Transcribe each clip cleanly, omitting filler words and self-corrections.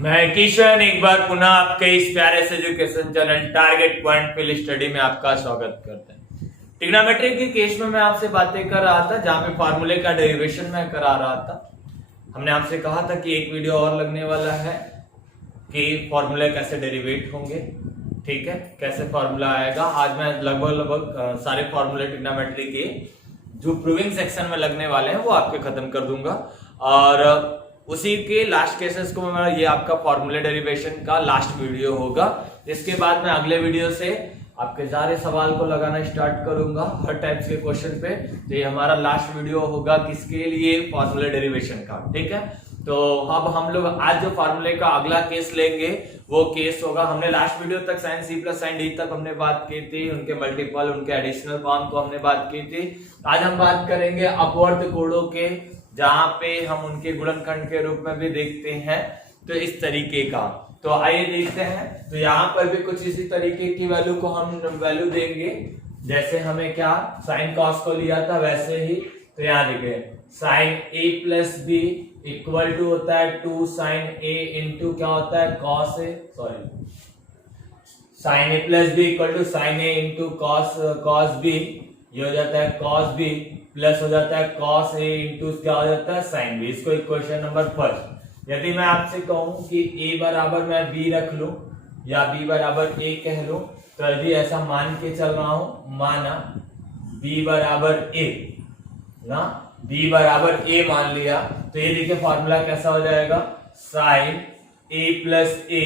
मैं किशन एक बार पुनः आपके इस प्यारे से education channel target point field study में आपका स्वागत करते हैं। ट्रिग्नोमेट्री के केस में मैं आपसे बातें कर रहा था जहां पे फार्मूले का डेरिवेशन मैं करा रहा था। हमने आपसे कहा था कि एक वीडियो और लगने वाला है कि फार्मूले कैसे डेरिवेट होंगे, ठीक है, कैसे फार्मूला आएगा। आज मैं लगभग सारे फार्मूले ट्रिग्नोमेट्री के जो प्रूविंग सेक्शन में लगने वाले हैं वो आपके खत्म कर दूंगा और उसी के लास्ट केसेस को मैं ये आपका फार्मूला डेरिवेशन का लास्ट वीडियो होगा। इसके बाद मैं अगले वीडियो से आपके सारे सवाल को लगाना स्टार्ट करूंगा हर टाइप्स के क्वेश्चन पे। तो ये हमारा लास्ट वीडियो होगा किसके लिए, फार्मूला डेरिवेशन का, ठीक है। तो अब हम लोग आज जो फार्मूले का अगला केस लेंगे वो केस होगा, हमने लास्ट वीडियो तक sine C plus sine D तक हमने बात की थी, उनके मल्टीपल उनके एडिशनल फॉर्म को हमने बात की थी। आज हम बात करेंगे अपवर्त कोणों के, जहां पे हम उनके गुणनखंड के रूप में भी देखते हैं। तो इस तरीके का, तो आइए देखते हैं। तो यहाँ पर भी कुछ इसी तरीके की वैल्यू को हम वैल्यू देंगे, जैसे हमें क्या साइन कॉस को लिया था वैसे ही। तो यहाँ देखिए sine A plus B equal to होता है 2 साइन ए इंटू क्या होता है cos A, sorry sine A plus B equal to sine A into cos B, ये हो जाता है कॉस बी प्लस हो जाता है कॉस ए इंटू क्या हो जाता है साइन बी। इसको इक्वेशन नंबर फर्स्ट। यदि मैं आपसे कहूं कि a बराबर मैं b रख लूं या b बराबर a कह लूं, तो यदि ऐसा मान के चल रहा हूं, माना b बराबर a ना, b बराबर a मान लिया, तो ये देखिए फॉर्मूला कैसा हो जाएगा, sine a plus a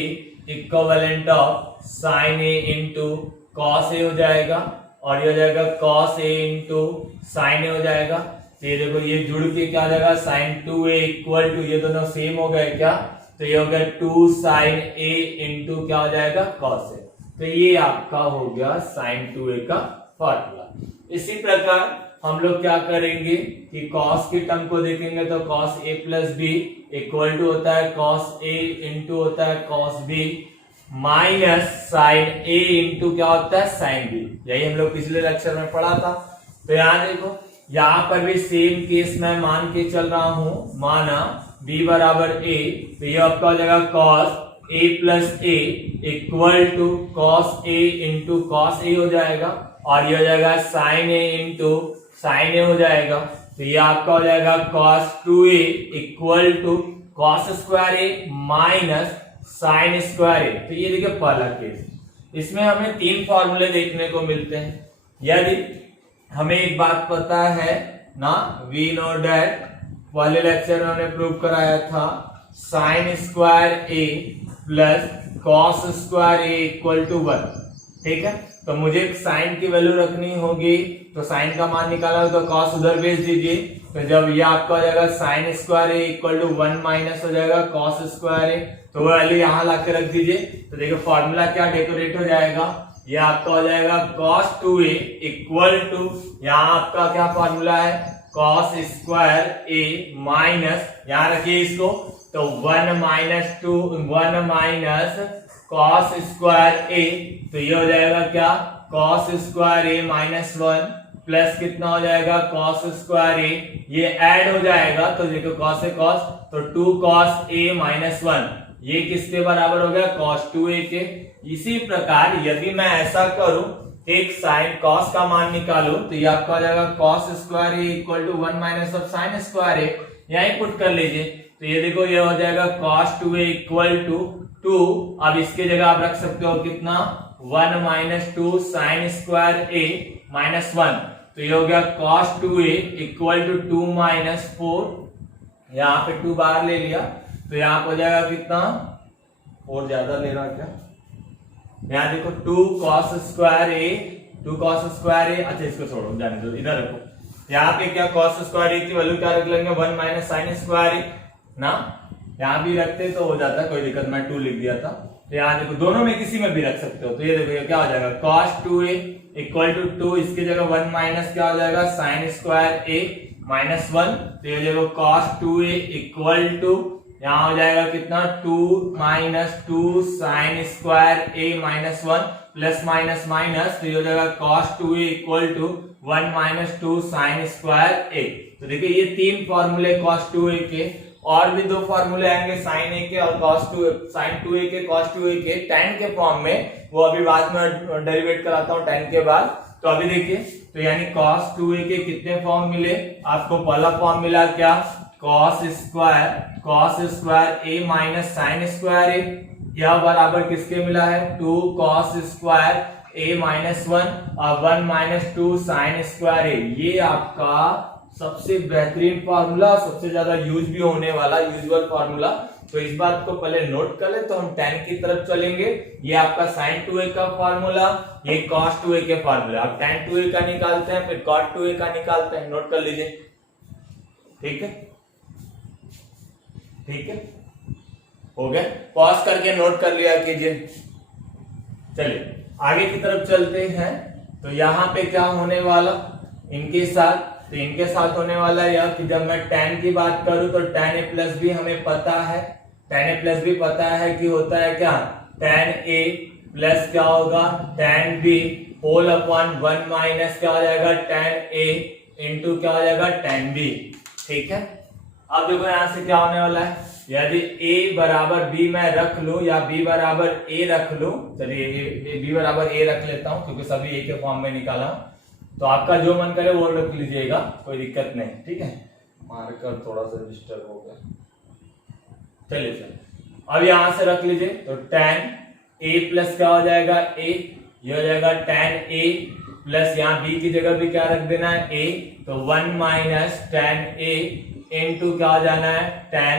equivalent of sine a into cos a हो जाएगा, और ये हो जाएगा cos a into sine a हो जाएगा। तो ये देखो ये जुड़ के क्या हो जाएगा, साइन 2a इक्वल टू, ये दोनों सेम हो गए क्या, तो ये हो गया 2 साइन a इंटू क्या हो जाएगा cos a। तो ये आपका हो गया साइन 2a का फॉर्मूला। इसी प्रकार हम लोग क्या करेंगे कि cos की टर्म को देखेंगे, तो cos a plus b equal to होता है cos a इंटू होता है cos b minus sine A into क्या होता है साइन बी। यही हम लोग पिछले लेक्चर में पढ़ा था। तो यहाँ देखो यहाँ पर भी सेम केस मैं मान के चल रहा हूं, माना b बराबर a, तो ये आपका हो जाएगा cos a plus a equal to cos a into cos a हो जाएगा, और ये हो जाएगा sine a into sine a हो जाएगा। तो ये आपका हो जाएगा cos 2a equal to cos square a minus sine square A. तो ये देखिए पहला केस, इसमें हमें 3 फॉर्मूले देखने को मिलते हैं। यदि हमें एक बात पता है ना, वी नो डैट, पहले लेक्चर में हमने प्रूव कराया था sine square A plus cos square A equal to 1, ठीक है। तो मुझे साइन की वैल्यू रखनी होगी, तो साइन का मान निकाला तो कॉस उधर भेज दीजिए। तो जब ये आपका हो जाएगा sine square A equal to 1 minus हो जाएगा कॉस स्क्वायर ए, तो वो वैल्यू यहाँ ला के रख दीजिए। तो देखो फॉर्मूला क्या डेकोरेट हो जाएगा, ये आपका हो जाएगा cos 2a इक्वल टू, यहाँ आपका क्या फॉर्मूला है cos स्क्वायर a माइनस, यहाँ रखिए इसको, तो 1 माइनस cos स्क्वायर a, तो ये हो जाएगा क्या cos square a minus 1 plus कितना हो जाएगा cos स्क्वायर a, ये ऐड हो जाएगा, तो देखो cos से cos, तो 2 cos a माइनस 1, ये किसके बराबर हो गया cos 2a के। इसी प्रकार यदि मैं ऐसा करूं, एक साइन cos का मान निकालूं, तो ये आपका हो जाएगा cos square a equal to 1 minus of sine square a, यहीं पुट कर लीजिए। तो ये देखो ये हो जाएगा cos 2a इक्वल टू 2, अब इसके जगह आप रख सकते हो कितना 1 minus 2 sine square a minus 1, तो ये हो गया cos 2a equal to 2 minus 4, यहाँ पे 2 बाहर ले लिया, तो यहाँ हो जाएगा कितना, और ज्यादा ले रहा क्या, यहाँ देखो 2 cos स्क्वायर a, अच्छा इसको छोड़ो जाने दो, इधर रखो। यहाँ पे क्या cos स्क्वायर a की वैल्यू क्या रख लेंगे 1 माइनस साइन स्क्वायर a ना, यहाँ भी रखते तो हो जाता, कोई दिक्कत, मैं 2 लिख दिया था। तो यहाँ देखो दोनों में किसी में भी रख सकते हो। तो ये देखो क्या हो जाएगा cos 2a इक्वल टू 2, इसकी जगह 1 माइनस क्या हो जाएगा साइन स्क्वायर a माइनस 1, तो ये देखो cos 2a इक्वल टू, यहाँ हो जाएगा कितना 2 minus 2 sine square a minus 1 plus minus minus, तो ये हो जाएगा cos 2a equal to 1 minus 2 sine square a। तो देखिए ये 3 फॉर्मूले cos 2a के, और भी दो फॉर्मूले आएंगे साइन ए के और साइन 2a के कॉस 2a के tan के फॉर्म में, वो अभी बाद में डेरिवेट कराता हूँ tan के बाद। तो अभी देखिए, तो यानी cos 2a के कितने फॉर्म मिले आपको? पहला फॉर्म मिला क्या? cos square a minus sine square a, यह बराबर किसके मिला है? 2 cos स्क्वायर a माइनस 1 और 1 माइनस 2 साइन स्क्वायर a। ये आपका सबसे बेहतरीन फार्मूला, सबसे ज्यादा यूज भी होने वाला यूजुअल फार्मूला। तो इस बात को पहले नोट कर ले, तो हम tan की तरफ चलेंगे। ये आपका sin 2a का फार्मूला, ये cos 2a के फार्मूला। अब tan 2a का निकालते हैं, फिर cos 2a का निकालते हैं। नोट कर लीजिए, ठीक है, ठीक है, हो गया। पॉज करके नोट कर लिया कीजिए। चलिए आगे की तरफ चलते हैं। तो यहाँ पे क्या होने वाला इनके साथ? तो इनके साथ होने वाला यह कि जब मैं tan की बात करूं तो tan a प्लस भी हमें पता है, tan a प्लस भी पता है कि होता है क्या? tan a प्लस क्या होगा? tan b whole upon 1 minus क्या हो जाएगा? tan a इंटू क्या हो जाएगा? tan b। ठीक है, अब देखो यहां से क्या होने वाला है। यदि a बराबर b मैं रख लूं या b बराबर a रख लूं, चलिए b बराबर a रख लेता हूं क्योंकि सभी a के फॉर्म में निकाला। तो आपका जो मन करे वो रख लीजिएगा, कोई दिक्कत नहीं, ठीक है। मार्कर थोड़ा सा डिस्टर्ब हो गया, चलिए सर। अब यहां से रख लीजिए, तो tan a प्लस क्या हो जाएगा? a, ये हो जाएगा tan a प्लस यहाँ b की जगह भी क्या रख देना है? a, तो 1 माइनस tan a इंटू क्या हो जाना है? tan,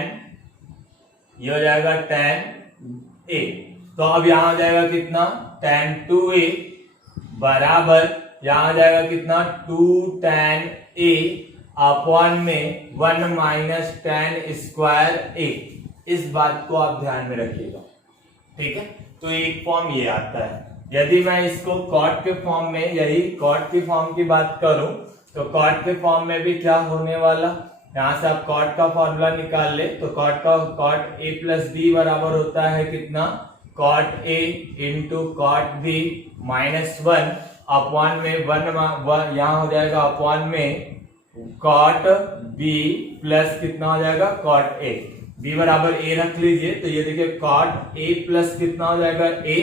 ये हो जाएगा tan a। तो अब यहां हो जाएगा कितना? tan 2a बराबर यहां आ जाएगा कितना? 2 tan a अपॉन में 1 माइनस tan स्क्वायर a। इस बात को आप ध्यान में रखिएगा, ठीक है। तो एक फॉर्म ये आता है। यदि मैं इसको cot के फॉर्म में, यही cot की फॉर्म की बात करूं, तो cot के फॉर्म में भी क्या होने वाला? यहां से आप cot का फॉर्मूला निकाल ले, तो cot a प्लस b बराबर होता है कितना? cot a into cot b minus 1 upon में 1 यहां हो जाएगा अपॉन में cot b प्लस कितना हो जाएगा? cot a। b बराबर a रख लीजिए, तो ये देखिए cot a प्लस कितना हो जाएगा? a,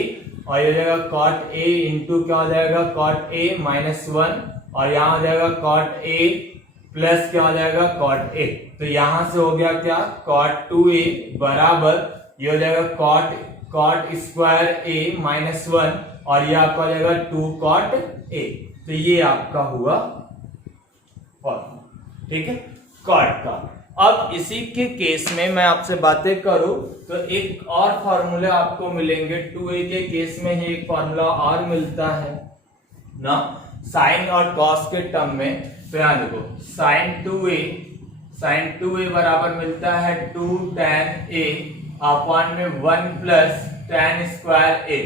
और ये हो जाएगा cot a इंटू क्या हो जाएगा? cot a माइनस 1, और यहाँ हो जाएगा cot a प्लस क्या हो जाएगा? cot a। तो यहां से हो गया क्या? cot 2a बराबर ये हो जाएगा cot स्क्वायर a माइनस 1, और ये आपका हो जाएगा 2 cot a। तो ये आपका हुआ फॉर्मूला, ठीक है, cot का। अब इसी के केस में मैं आपसे बातें करूं तो एक और फॉर्मूले आपको मिलेंगे। 2a के केस में ही एक फॉर्मूला और मिलता है ना, साइन और कॉस के टर्म में। तो यहां देखो साइन 2a बराबर मिलता है 2 tan a अपॉन में 1 प्लस tan स्क्वायर a।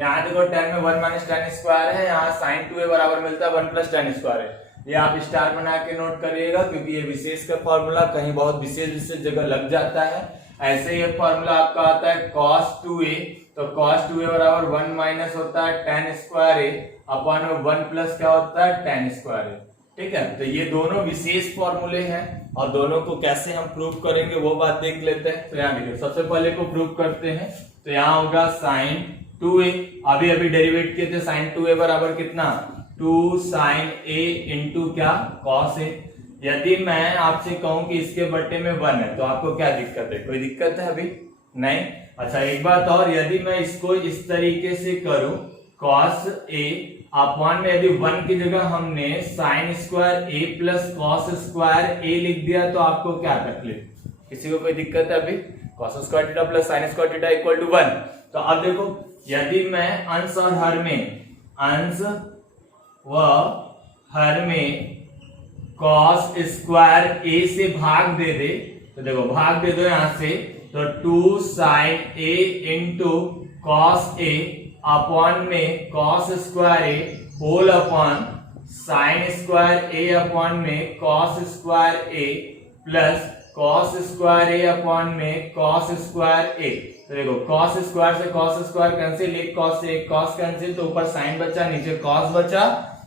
यहाँ देखो tan में 1 माइनस tan स्क्वायर है, यहाँ साइन 2a बराबर मिलता है 1 प्लस tan स्क्वायर है। ये आप स्टार बना के नोट करिएगा, क्योंकि ये विशेष का फॉर्मूला कहीं बहुत विशेष जगह लग जाता है। ऐसे ये फॉर्मूला आपका आता है cos 2a, तो cos 2a बराबर 1 माइनस होता है tan स्क्वायर a अपॉन में 1 प्लस क्या होता है? tan square a। ठीक है, तो ये दोनों विशेष फॉर्मूले हैं, और दोनों को कैसे हम प्रूव करेंगे वो बात देख लेते हैं। तो यहाँ देखिए, सबसे पहले को प्रूव करते हैं। तो यहाँ होगा sin 2a, अभी डेरिवेट किए थे, sin 2a बराबर कितना? 2 sin a इंटू क्या? cos a। यदि मैं आपसे कहूं कि इसके बट्टे में 1 है, तो आपको क्या दिक्कत है? कोई दिक्कत है अभी नहीं? अच्छा, एक बात और, यदि मैं इसको इस तरीके से करूं cos a अपॉन में, यदि 1 की जगह हमने sin square a plus cos square a लिख दिया, तो आपको क्या तकलीफ? किसी को कोई दिक्कत है अभी? cos square theta plus sin square theta equal to 1। तो अब देखो, यदि मैं अंश और हर में cos स्क्वायर a से भाग दे दे, तो देखो भाग दे दो यहां से, तो 2 sin a into cos a upon में cos square a whole upon sin square a upon में cos square a plus cos square a upon में cos स्क्वायर a। तो देखो cos स्क्वायर से cos स्क्वायर कैंसिल, एक cos से एक cos cancel, तो ऊपर sin बचा, नीचे cos बचा।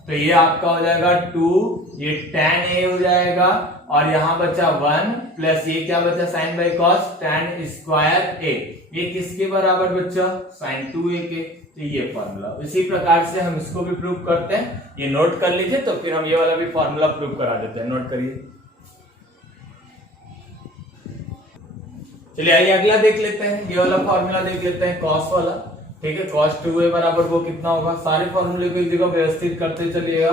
तो ये आपका हो जाएगा 2, ये tan a हो जाएगा और यहाँ बचा 1 प्लस ये क्या बचा sine by cos tan square A, ये किसके बराबर बचा साइन 2a के। तो ये फॉर्मूला इसी प्रकार से हम इसको भी प्रूव करते हैं, ये नोट कर लीजिए, तो फिर हम ये वाला भी फॉर्मूला प्रूव करा देते हैं। नोट करिए। चलिए आइए अगला देख लेते हैं, ये वाला फॉर्मूला देख लेते हैं कॉस वाला। ठीक है, cos 2a बराबर वो कितना होगा, सारे फॉर्मूले को एक जगह व्यवस्थित करते चलिएगा।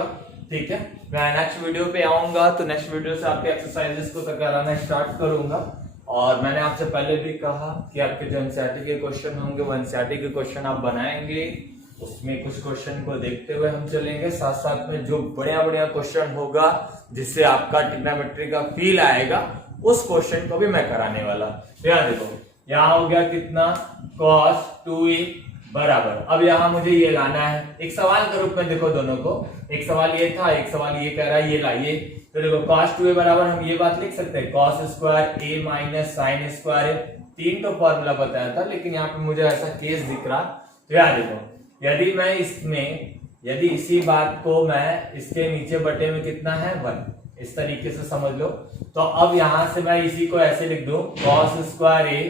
ठीक है, मैं नेक्स्ट वीडियो पे आऊंगा तो नेक्स्ट वीडियो से आपके एक्सरसाइजेस को कराना स्टार्ट करूंगा। और मैंने आपसे पहले भी कहा कि आपके जो एनसीईआरटी के क्वेश्चन होंगे वो एनसीईआरटी के क्वेश्चन आप बनाएंगे, उसमें कुछ क्वेश्चन को देखते हुए हम चलेंगे, साथ साथ में जो बढ़िया बढ़िया क्वेश्चन होगा जिससे आपका ट्रिग्नोमेट्री का फील आएगा उस क्वेश्चन को भी मैं कराने वाला। ध्यान देखो, यहाँ हो गया कितना cos 2a बराबर, अब यहाँ मुझे ये लाना है एक सवाल के रूप में। देखो दोनों को, एक सवाल ये था, एक सवाल ये कह रहा है ये लाइए। तो देखो cos 2a बराबर हम ये बात लिख सकते हैं cos square a minus sine square A. तीन तो फॉर्मूला बताया था, लेकिन यहाँ पे मुझे ऐसा केस दिख रहा। तो यार देखो, यदि मैं इसमें यदि इसी बात को मैं इसके नीचे बटे में कितना है 1, इस तरीके से समझ लो, तो अब यहां से मैं इसी को ऐसे लिख दूं cos स्क्वायर ए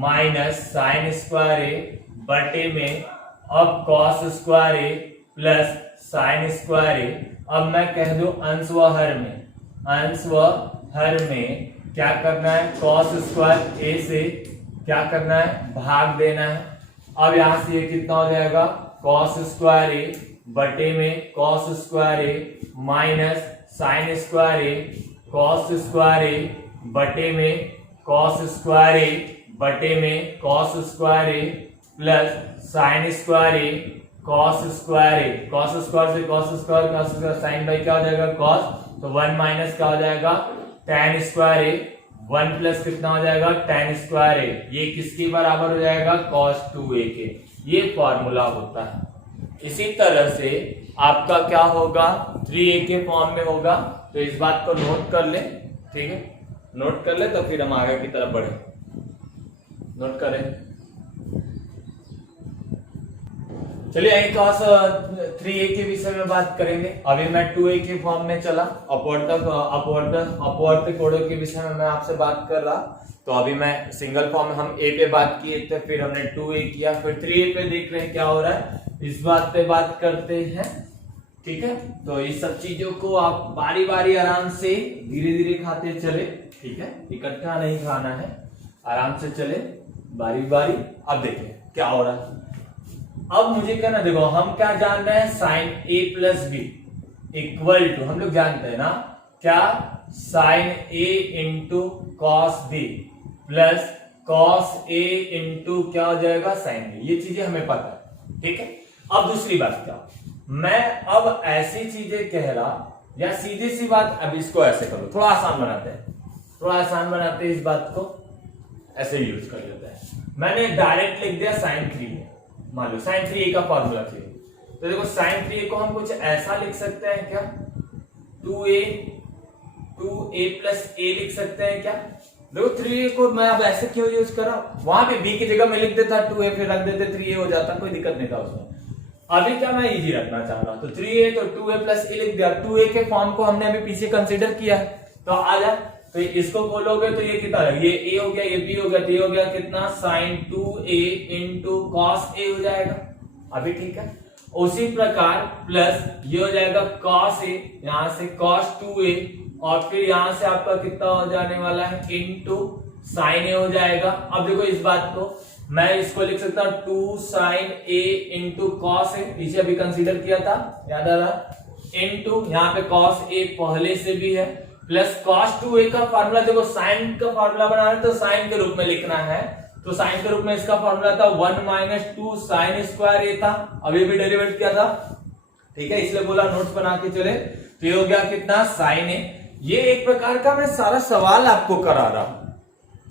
माइनस साइन स्क्वायर ए बटे में अब cos square A plus sign square ए। अब मैं कह दूं अंश व हर में, अंश व हर में क्या करना है cos स्क्वायर ए से क्या करना है भाग देना है। अब यहां से ये कितना हो जाएगा cos स्क्वायर ए बटे में cos स्क्वायर ए माइनस साइन स्क्वायर ए cos स्क्वायर ए बटे में cos स्क्वायर ए बटे में cos square A plus sign square A cos square A. cos square से cos square, cos square sine by क्या हो जाएगा cos, तो 1 माइनस क्या हो जाएगा tan स्क्वायर ए, 1 प्लस कितना हो जाएगा tan स्क्वायर ए। ये किसके बराबर हो जाएगा cos 2a के। ये फॉर्मूला होता है। इसी तरह से आपका क्या होगा 3a के फॉर्म में होगा, तो इस बात को नोट कर ले। ठीक है, नोट कर ले तो फिर हम आगे की तरफ बढ़े। नोट करें, चलिए एक क्लास 3a के विषय में बात करेंगे। अभी मैं 2a के फॉर्म में चला, अपवर्त कोणों के विषय में मैं आपसे बात कर रहा। तो अभी मैं सिंगल फॉर्म में हम a पे बात किए थे, फिर हमने 2a किया, फिर 3a पे देख रहे हैं क्या हो रहा है, इस बात पे बात करते हैं। ठीक है, तो इस सब चीजों को आप बारी बारी आराम से धीरे धीरे खाते चले। ठीक है, इकट्ठा नहीं खाना है, आराम से चले बारी बारी। अब देखिए क्या हो रहा है। अब मुझे कहना, देखो हम क्या जान रहे हैं sine a plus B equal to, हम लोग जानते हैं ना क्या, sine a into cos B plus cos a into क्या हो जाएगा साइन b। ये चीजें हमें पता है। ठीक है, अब दूसरी बात क्या, मैं अब ऐसी चीजें कह रहा, या सीधी सी बात, अब इसको ऐसे करो, थोड़ा आसान बनाते हैं, थोड़ा आसान बनाते हैं इस बात को, ऐसे यूज कर लेते हैं। मैंने डायरेक्ट लिख दिया साइन 3a, मान लो साइन 3a का फॉर्मूला चाहिए। तो देखो साइन 3a को हम कुछ ऐसा लिख सकते हैं क्या, 2a प्लस a लिख सकते हैं क्या। देखो 3a को मैं अब ऐसे क्यों यूज कर रहा हूं, वहां पे b की जगह में लिख देता 2a, फिर रख देते 3a हो जाता, कोई दिक्कत नहीं था उसमें। अभी क्या मैं इजी रखना चाह रहा हूं, तो 3a तो 2a प्लस a लिख दिया। 2a के फॉर्म को हमने अभी पीछे कंसीडर किया है, तो आ जाए, तो इसको बोलोगे तो ये कितना है, ये a हो गया, ये b हो गया, तो ये हो गया कितना sign 2a into cos a हो जाएगा। अभी ठीक है, उसी प्रकार प्लस ये हो जाएगा cos a, यहां से cos 2a, और फिर यहां से आपका कितना हो जाने वाला है इंटू साइन a हो जाएगा। अब देखो इस बात को मैं इसको लिख सकता हूं 2 sine a into cos a, पीछे अभी कंसीडर किया था, याद आ रहा, इंटू यहाँ पे cos a पहले से भी है, प्लस cos 2a का फॉर्मूला, देखो साइन का फॉर्मूला बनाना है तो साइन के रूप में लिखना है, तो साइन के रूप में इसका फॉर्मूला था 1 माइनस 2 साइन स्क्वायर ए था, अभी भी डेरिवेट किया था। ठीक है, इसलिए बोला नोट्स बना के चले, तो ये हो गया कितना साइन ए। ये एक प्रकार का मैं सारा सवाल आपको करा रहा हूं,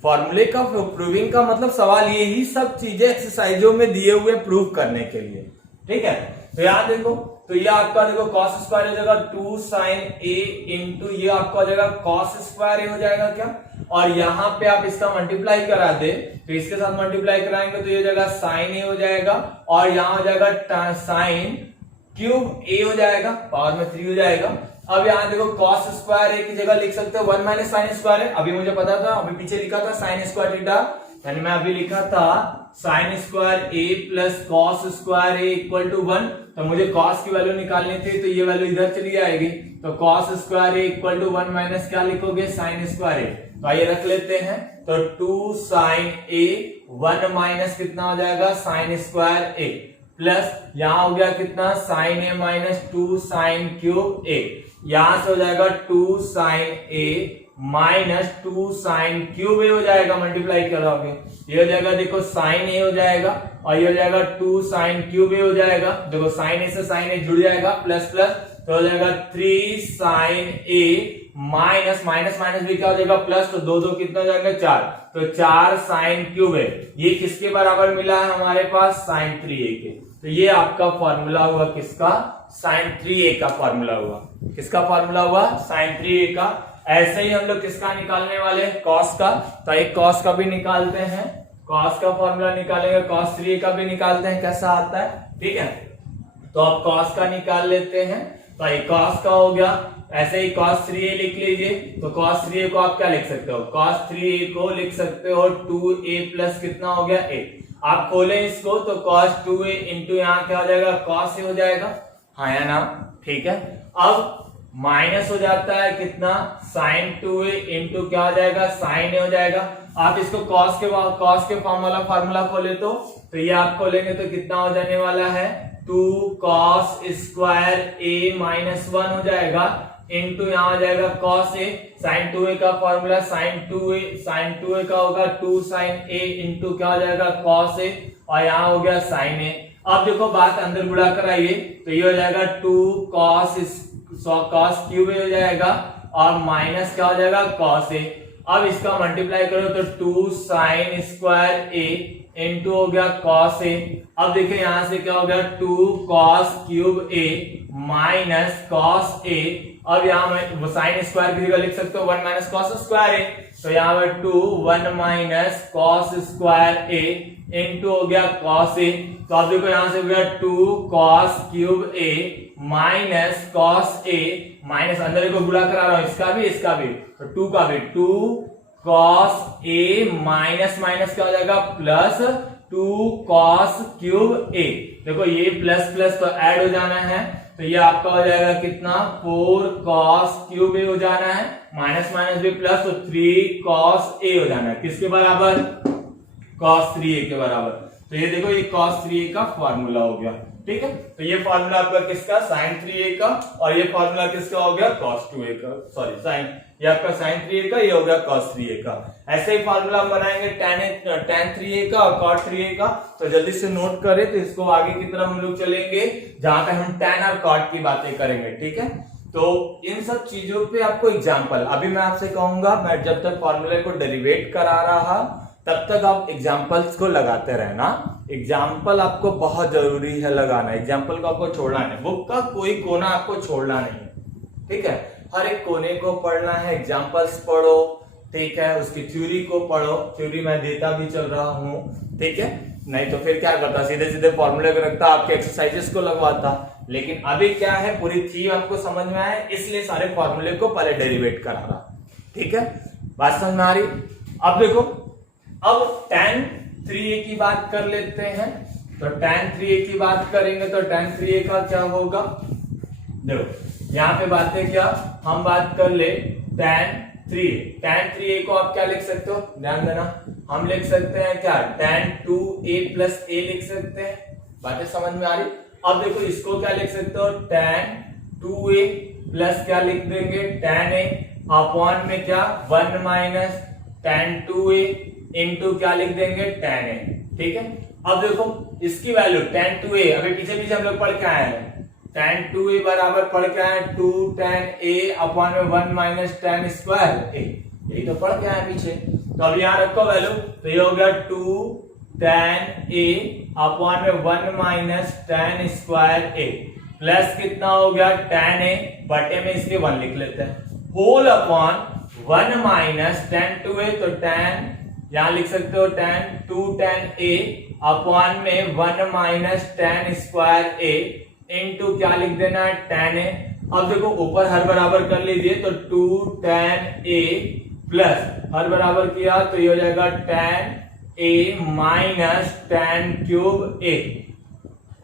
फॉर्मूले का प्रूविंग का मतलब सवाल, ये ही सब चीजें एक्सरसाइजों में दिए हुए प्रूव करने के लिए। ठीक है, तो यहां देखो, तो ये आपका देखो cos स्क्वायर हो जाएगा 2 साइन a इंटू ये आपका हो जाएगा cos स्क्वायर a हो जाएगा क्या, और यहाँ पे आप इसका मल्टीप्लाई करा दे, तो इसके साथ मल्टीप्लाई कराएंगे तो ये हो जाएगा साइन a हो जाएगा, और यहाँ हो जाएगा साइन क्यूब a हो जाएगा, पावर में 3 हो जाएगा, अब यहाँ देखो cos स्क्वायर ए की जगह लिख सकते हो 1 माइनस साइन स्क्वायर है, अभी मुझे पता था, अभी पीछे लिखा था साइन स्क्वायर थीटा, यानी मैं अभी लिखा था sine square A plus cos square A equal to 1, तो मुझे cos की वैल्यू निकालनी थी, तो ये वैल्यू इधर चली आएगी, तो cos square A equal to 1 minus क्या लिखोगे साइन स्क्वायर ए, तो आइए रख लेते हैं, तो 2 साइन ए 1 माइनस कितना हो जाएगा साइन स्क्वायर ए प्लस यहाँ हो गया कितना साइन ए माइनस 2 साइन क्यूब ए, यहां से हो जाएगा 2 साइन ए माइनस 2 साइन क्यूब ए हो जाएगा, मल्टीप्लाई करोगे ये हो जाएगा, देखो साइन ए हो जाएगा और ये हो जाएगा 2 साइन क्यूब ए हो जाएगा, देखो साइन ए से साइन ए जुड़ जाएगा प्लस प्लस, तो हो जाएगा 3 साइन ए माइनस माइनस माइनस भी क्या हो जाएगा प्लस, तो दो दो कितना हो जाएगा 4, तो 4 साइन क्यूब ए, ये किसके बराबर मिला है हमारे पास साइन 3a के, तो ये आपका फॉर्मूला हुआ किसका साइन 3a का फॉर्मूला हुआ, किसका फॉर्मूला हुआ साइन 3a का। ऐसे ही हम लोग किसका निकालने वाले कॉस का, तो एक कॉस का भी निकालते हैं, कॉस का फॉर्मूला निकालेंगे, कॉस 3a का भी निकालते हैं कैसा आता है, ठीक है, तो अब कॉस का निकाल लेते हैं, तो एक कॉस का हो गया, ऐसे ही cos 3a लिख लीजिए, तो cos 3a को आप क्या लिख सकते हो, cos 3a को लिख सकते हो 2a प्लस कितना हो गया a, आप खोलें इसको तो cos 2a इंटू यहाँ क्या हो जाएगा cos a हो जाएगा, हाँ या ना, ठीक है, अब माइनस हो जाता है कितना sin 2a इंटू क्या हो जाएगा sin a हो जाएगा, आप इसको cos के फार्मूला खोले तो ये आप खोलेंगे तो कितना हो जाने वाला है 2 cos स्क्वायर a माइनस 1 हो जाएगा इंटू यहाँ हो जाएगा cos a, sin 2a का फॉर्मूला sin 2a का होगा 2 sin a इंटू क्या हो जाएगा cos a और यहाँ हो गया sin a। अब देखो बात अंदर बुला कर आइए तो ये हो जाएगा 2 cos क्यूब a हो जाएगा और माइनस क्या हो जाएगा cos a। अब इसका मल्टीप्लाई करो तो 2 sin स्क्वायर a इंटू हो गया cos a। अब देखिए यहां से क्या हो गया 2 cos cube a minus cos a। अब यहाँ मैं साइन स्क्वायर की जगह लिख सकते हो 1 माइनस कॉस स्क्वायर a, तो यहाँ पर 2 1 minus cos square a into हो गया cos a। तो अब देखो यहां से हो गया 2 cos cube a minus cos a minus अंदर को बुला कर आ रहा हूं इसका भी तो 2 का भी 2 cos a माइनस माइनस क्या हो जाएगा प्लस 2 cos क्यूब a। देखो ये प्लस प्लस तो ऐड हो जाना है तो ये आपका हो जाएगा कितना 4 cos क्यूब a हो जाना है माइनस माइनस भी प्लस तो 3 cos a हो जाना है किसके बराबर cos 3a के बराबर। तो ये देखो ये cos 3a का फॉर्मूला हो गया, ठीक है। तो ये फॉर्मूला आपका किसका sin 3a का और ये फॉर्मूला किसका हो गया cos 2a का, सॉरी sin ये आपका sin 3a का, ये हो गया cos 3a का। ऐसे ही फॉर्मूला हम बनाएंगे tan 3a का और cot 3a का। तो जल्दी से नोट करें तो इसको आगे की तरफ हम लोग चलेंगे जहां पे हम tan और cot की बातें करेंगे, ठीक है। तो इन सब चीजों पे आपको एग्जाम्पल अभी मैं आपसे कहूंगा, मैं जब तक फॉर्मूले को डेरिवेट करा रहा तब तक आप एग्जाम्पल्स को लगाते रहना। एग्जाम्पल आपको बहुत जरूरी है लगाना, एग्जाम्पल को आपको छोड़ना नहीं, बुक का कोई कोना आपको छोड़ना नहीं है, ठीक है। हर एक कोने को पढ़ना है, एग्जाम्पल्स पढ़ो, ठीक है, उसकी थ्योरी को पढ़ो, थ्योरी मैं देता भी चल रहा हूँ, ठीक है। नहीं तो फिर क्या करता, सीधे सीधे फॉर्मूले को रखता, आपके एक्सरसाइजेस को लगवाता। लेकिन अभी क्या है, पूरी थीम आपको समझ में आए इसलिए सारे फॉर्मूले को पहले डेरिवेट करा रहा, ठीक है। बात समझ में आ रही। अब देखो, अब tan 3a की बात कर लेते हैं। तो tan 3a की बात करेंगे तो tan 3a का क्या होगा, देखो यहाँ पे बातें क्या, हम बात कर ले tan 3a को आप क्या लिख सकते हो, ध्यान देना, हम लिख सकते हैं क्या tan 2a प्लस a लिख सकते हैं, बातें समझ में आ रही। अब देखो इसको क्या लिख सकते हो tan 2a प्लस क्या लिख देंगे tan a अपॉन में क्या 1 माइनस tan 2a इंटू क्या लिख देंगे tan a, ठीक है। अब देखो इसकी वैल्यू tan 2a अभी पीछे हम लोग पढ़ के आए हैं, tan 2a बराबर पढ़ के आए 2 tan a अपॉन में 1 माइनस tan स्क्वायर a, यही तो पढ़ के आए पीछे। तो अब यहाँ रखो वैल्यू, तो ये हो गया 2 tan a अपॉन में 1 minus tan square a plus कितना हो गया tan a बटे में इसके 1 लिख लेते हैं whole upon 1 minus tan 2a, तो tan यहां लिख सकते हो tan 2 tan a अपॉन में 1 minus tan square a into क्या लिख देना है tan a, अब देखो ऊपर हर बराबर कर लीजिए तो 2 tan a प्लस हर बराबर किया तो ये हो जाएगा tan a minus tan cube a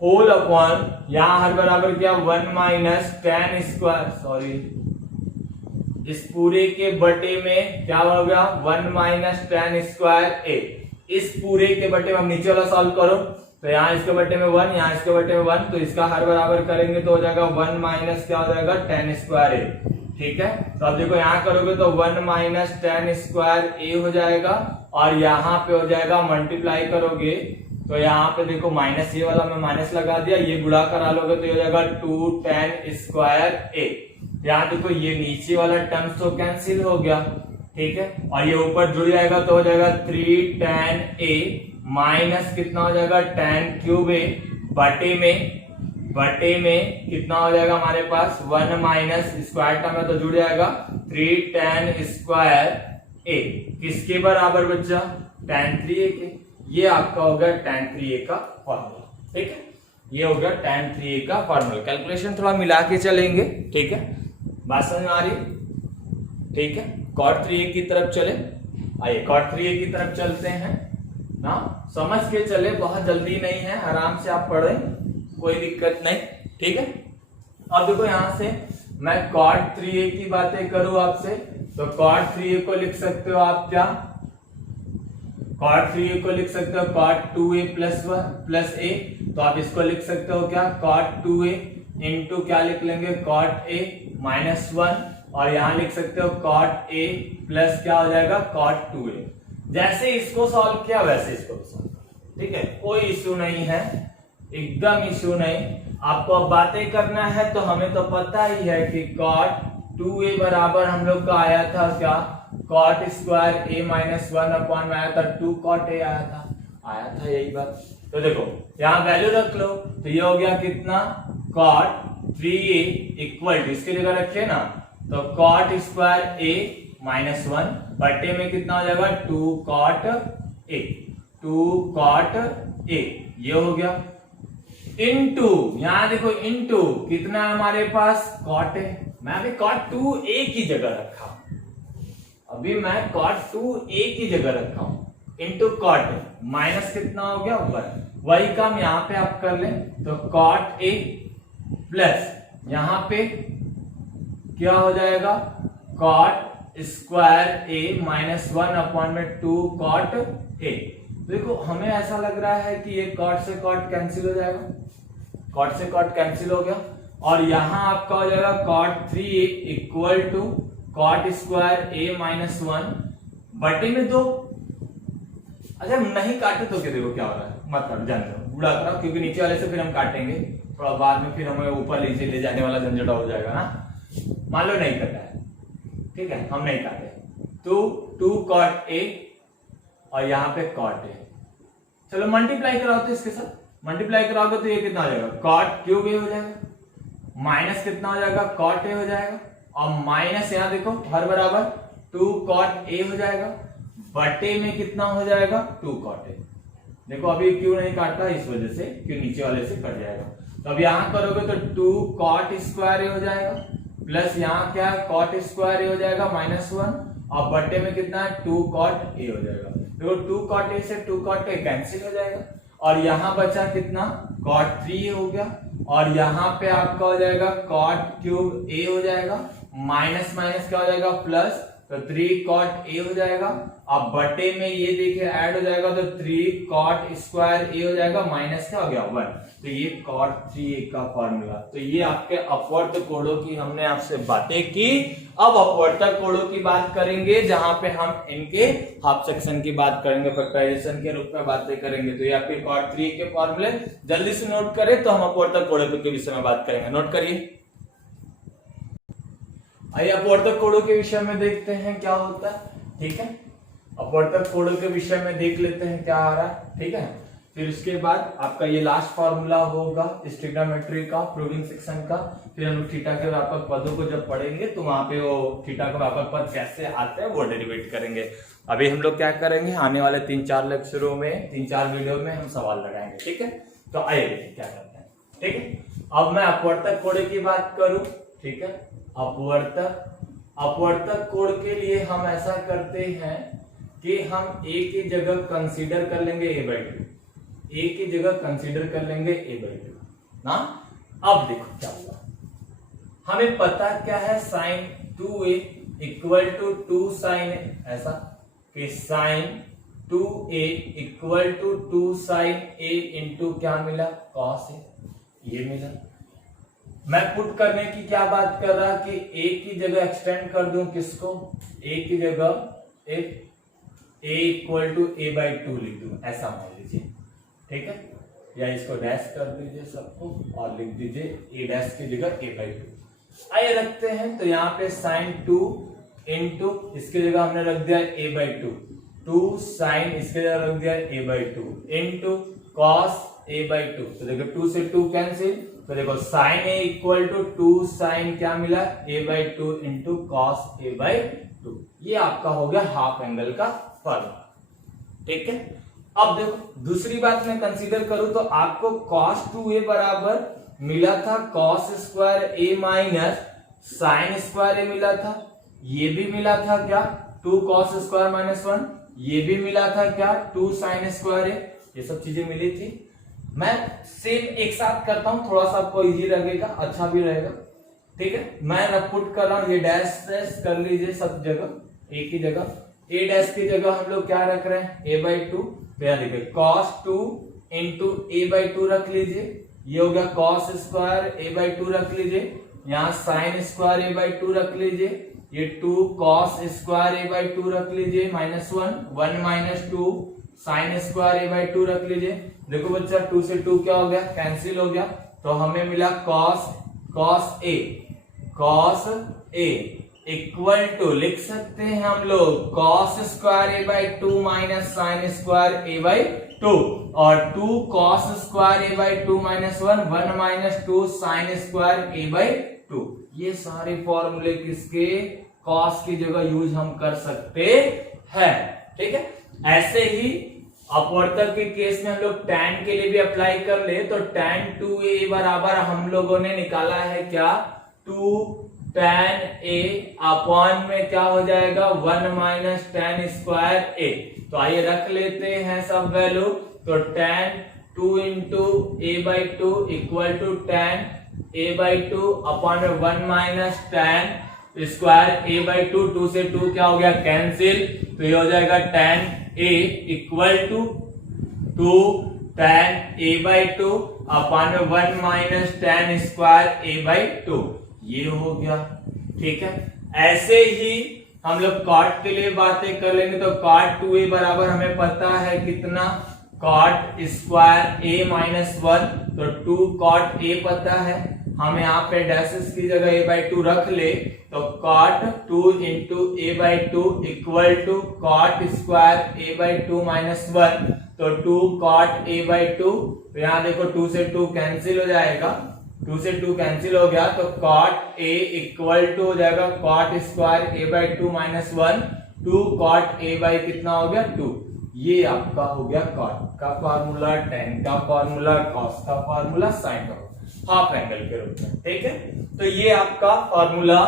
whole upon यहां हर बराबर किया 1 माइनस tan स्क्वायर, सॉरी इस पूरे के बटे में क्या हो गया 1 माइनस tan स्क्वायर a। इस पूरे के बटे में हम नीचे वाला सॉल्व करो तो यहाँ इसके बटे में 1, यहाँ इसके बटे में 1, तो इसका हर बराबर करेंगे तो हो जाएगा 1 माइनस क्या हो जाएगा tan स्क्वायर a। ठीक है, तो अब देखो यहाँ करोगे तो 1 माइनस tan स्क्वायर a हो जाएगा और यहाँ पे हो जाएगा मल्टीप्लाई करोगे तो यहाँ पे देखो माइनस ये वाला मैं माइनस लगा दिया, ये गुणा करा लोगे तो ये हो जाएगा 2 tan स्क्वायर a। यहाँ देखो ये नीचे वाला टर्म्स तो कैंसिल हो गया, ठीक है, और ये ऊपर जुड़ जाएगा तो हो जाएगा 3 tan a माइनस कितना हो जाएगा tan क्यूब a बटे में कितना हो जाएगा हमारे पास 1 माइनस स्क्वायर टर्म है तो जुड़ जाएगा 3 tan स्क्वायर a किसके बराबर बच्चा tan 3a के। ये आपका हो गया tan 3a का फॉर्मूला, ठीक है, ये हो गया tan 3a का फॉर्मूला। कैलकुलेशन थोड़ा मिला के चलेंगे, ठीक है, बात समझ में आ रही, ठीक है। cot 3a की तरफ चले, आइए cot 3a की तरफ चलते हैं ना, समझ के चले, बहुत जल्दी नहीं है, आराम से आप पढ़ें, कोई दिक्कत नहीं, ठीक है। अब देखो यहां से मैं cot 3a की बातें करूं आपसे तो cot 3a को लिख सकते हो आप क्या, cot 3a को लिख सकते हो cot 2a प्लस a, तो आप इसको लिख सकते हो क्या cot 2a इंटू क्या लिख लेंगे cot a माइनस 1, और यहां लिख सकते हो cot a प्लस क्या हो जाएगा cot 2a। जैसे इसको सॉल्व किया वैसे इसको भी सॉल्व, ठीक है, कोई इश्यू नहीं है, एकदम इश्यू नहीं। आपको अब बातें करना है तो हमें तो पता ही है कि cot 2a बराबर हम लोग का आया था क्या cot square a minus 1 upon में आया था 2 cot a आया था यही बात। तो देखो यहाँ वैल्यू रख लो तो ये हो गया कितना cot 3a इक्वल टू इसकी जगह रखिए ना तो cot स्क्वायर a माइनस 1 बटे में कितना हो जाएगा 2 cot a ये हो गया इनटू, यहां देखो इनटू कितना हमारे पास cot है, मैं अभी cot 2a की जगह रखा हूं, अभी मैं cot 2a की जगह रखा हूं इनटू cot माइनस कितना हो गया 1, वही काम यहां पे आप कर ले तो cot a प्लस यहां पे क्या हो जाएगा cot square a minus 1 upon में 2 cot a। देखो हमें ऐसा लग रहा है कि ये cot से cot कैंसिल हो जाएगा, cot से cot कैंसिल हो गया और यहां आपका हो जाएगा cot 3a equal to cot square a minus 1 बटे में 2। अच्छा नहीं काटे तो क्या, देखो क्या हो रहा है, मत काटो, जान दो, बूढ़ा करो, क्योंकि नीचे वाले से फिर हम काटेंगे, थोड़ा बाद में फिर हमें ऊपर नीचे ले जाने वाला झंझट हो जाएगा ना। मान लो नहीं कटा है, ठीक है, हम नहीं काटे तो 2 cot a और यहाँ पे cot a, चलो मल्टीप्लाई कराओ तो इसके साथ मल्टीप्लाई कराओगे तो ये कितना हो जाएगा cot क्यूब a हो जाएगा माइनस कितना हो जाएगा cot a हो जाएगा और माइनस यहाँ देखो हर बराबर 2 cot a हो जाएगा बटे में कितना हो जाएगा 2 cot a। देखो अभी क्यों नहीं काटा, इस वजह से क्यों नीचे वाले से कट जाएगा, तो अब यहाँ करोगे तो 2 cot स्क्वायर a हो जाएगा प्लस यहाँ क्या है cot स्क्वायर a हो जाएगा माइनस 1 और बटे में कितना है 2 cot a हो जाएगा। देखो 2 cot a से 2 cot a कैंसिल हो जाएगा और यहाँ बचा कितना cot 3a हो गया और यहाँ पे आपका हो जाएगा cot क्यूब a हो जाएगा माइनस माइनस क्या हो जाएगा प्लस, तो 3 cot a हो जाएगा, अब बटे में ये देखिए ऐड हो जाएगा तो 3 cot स्क्वायर a हो जाएगा माइनस क्या हो गया 1, तो ये cot 3a का फॉर्मूला। तो ये आपके अपवर्त कोणों की हमने आपसे बातें की। अब अपवर्तक कोणों की बात करेंगे जहां पे हम इनके हाफ सेक्शन की बात करेंगे, फैक्टराइजेशन के रूप में बातें करेंगे। तो ये आपके cot 3a के फॉर्मूले जल्दी से नोट करें तो हम अपवर्तक कोणों के विषय में बात करेंगे, नोट करिए। आइए अपवर्तक कोणों के विषय में देखते हैं क्या होता है, ठीक है, अपवर्तक कोणों के विषय में देख लेते हैं क्या आ रहा है, ठीक है। फिर उसके बाद आपका ये लास्ट फॉर्मूला होगा इस ट्रिग्नोमेट्री का, प्रूविंग सेक्शन का। फिर हम लोग थीटा के व्यापक पदों को जब पढ़ेंगे तो वहां पे वो थीटा के व्यापक पद कैसे आते हैं वो डेरिवेट करेंगे। अभी हम लोग क्या करेंगे, आने वाले 3-4 लेक्चरों में 3-4 वीडियो में हम सवाल लगाएंगे, ठीक है। तो आइए क्या करते हैं, ठीक है। अब मैं अपवर्तक कोण की बात करूं, ठीक है। अपवर्तक कोण के लिए हम ऐसा करते हैं कि हम ए की जगह कंसीडर कर लेंगे a/2, ए की जगह कंसीडर कर लेंगे a/2 ना। अब देखो क्या हुआ, हमें पता क्या है, sin 2a equal to 2 sin a, ऐसा कि sin 2a equal to 2 sin a into क्या मिला, cos a, ये मिला। मैं पुट करने की क्या बात कर रहा कि a की जगह एक्सटेंड कर दूं किसको, a की जगह a इक्वल टू a/2 लिख दूं, ऐसा मान लीजिए, ठीक है। या इसको डैश कर दीजिए सबको और लिख दीजिए a डैश की जगह a/2। आइए रखते हैं, तो यहाँ पे sin 2 इंटू इसकी जगह हमने रख दिया a/2, 2 sin इसके जगह रख दिया a/2 इंटू cos a/2। तो देखो 2 से 2 कैंसिल, तो देखो sin a equal to 2 sin क्या मिला, a/2 इंटू cos a/2। ये आपका हो गया हाफ एंगल का फॉर्मूला, ठीक है। अब देखो दूसरी बात मैं कंसीडर करूं तो आपको cos 2a बराबर मिला था cos square a minus sin square a मिला था, ये भी मिला था क्या 2 cos स्क्वायर माइनस 1, ये भी मिला था क्या 2 sin स्क्वायर a, ये सब चीजें मिली थी। मैं सेम एक साथ करता हूं, थोड़ा सा आपको इजी लगेगा, अच्छा भी रहेगा, ठीक है। मैं रब पुट कर रहा हूं, ये डैश डैश कर लीजिए सब जगह, ए की जगह a डैश की जगह हम लोग क्या रख रहे हैं a/2, तो यहां देखिए cos 2 इंटू a/2 रख लीजिए, ये हो गया cos स्क्वायर a/2 रख लीजिए, यहाँ sin स्क्वायर a/2 रख लीजिए, ये 2 cos स्क्वायर a/2 रख लीजिए minus 1 minus 2 sin square a/2 रख लीजिए। देखो बच्चा 2 से 2 क्या हो गया, कैंसिल हो गया, तो हमें मिला cos a इक्वल टू लिख सकते हैं हम लोग cos square a/2 minus sin square a/2 और 2 cos square a/2 minus 1 minus 2 sin square a/2। ये सारे फॉर्मूले किसके, cos की जगह यूज हम कर सकते हैं, ठीक है। ऐसे ही अपवर्तक के केस में हम लोग tan के लिए भी अप्लाई कर ले, तो tan 2a बराबर हम लोगों ने निकाला है क्या, 2 tan a अपॉन में क्या हो जाएगा 1 माइनस tan स्क्वायर a। तो आइए रख लेते हैं सब वैल्यू, तो tan 2 into a/2 equal to tan a/2 upon में 1 माइनस tan स्क्वायर a/2, 2 से 2 क्या हो गया कैंसिल, तो ये हो जाएगा tan a equal to 2 tan a/2 upon में 1 माइनस tan स्क्वायर a/2, ये हो गया, ठीक है। ऐसे ही हम लोग cot के लिए बातें कर लेंगे, तो cot 2a बराबर हमें पता है कितना, cot स्क्वायर a माइनस 1, तो 2 cot a पता है, हम यहाँ पे डैशेस की जगह a/2 रख ले, तो cot 2 into a/2 equal to cot square a/2 minus 1, तो 2 cot a/2, तो यहाँ देखो 2 से 2 कैंसिल हो जाएगा, 2 से 2 कैंसिल हो गया, तो cot a इक्वल टू हो जाएगा cot square a/2 minus 1, 2 cot a by कितना हो गया 2। ये आपका हो गया cot का फॉर्मूला, tan का फॉर्मूला, cos का फॉर्मूला, sin का हाफ एंगल के रूप में, ठीक है। तो ये आपका फॉर्मूला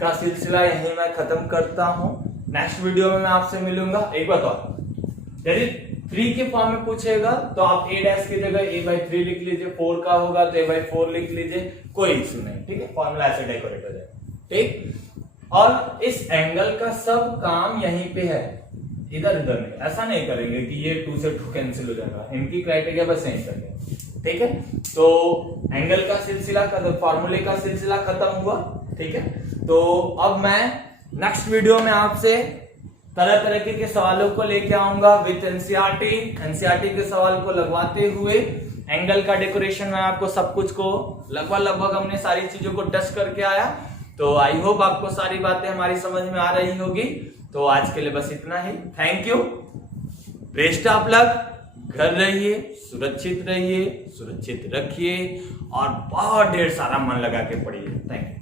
का सिलसिला यही मैं खत्म करता हूं। नेक्स्ट वीडियो में मैं आपसे मिलूंगा। एक बात और, यदि 3 के फॉर्म में पूछेगा तो आप a डैश की जगह a/3 लिख लीजिए, 4 का होगा तो a/4 लिख लीजिए, कोई इश्यू नहीं, ठीक है। फॉर्मूला ऐसे डेकोरेट हो जाएगा, ठीक। और इस एंगल का सब काम यहीं पे है, इधर उधर नहीं, ऐसा नहीं करेंगे कि ये 2 से 2 कैंसिल हो जाएगा, इनकी क्राइटेरिया बस यही करेंगे, ठीक है। तो एंगल का सिलसिला, फॉर्मूले का सिलसिला खत्म हुआ, ठीक है। तो अब मैं नेक्स्ट वीडियो में आपसे तरह तरह के सवालों को लेके आऊंगा विद एनसीईआरटी के सवाल को लगवाते हुए एंगल का डेकोरेशन में आपको सब कुछ को लगभग हमने सारी चीजों को टच करके आया। तो आई होप आपको सारी बातें हमारी समझ में आ रही होगी। तो आज के लिए बस इतना ही, thank you, best of luck, घर रहिए, सुरक्षित रहिए, सुरक्षित रखिए और बहुत ढेर सारा मन लगा के पढ़िए। Thank you.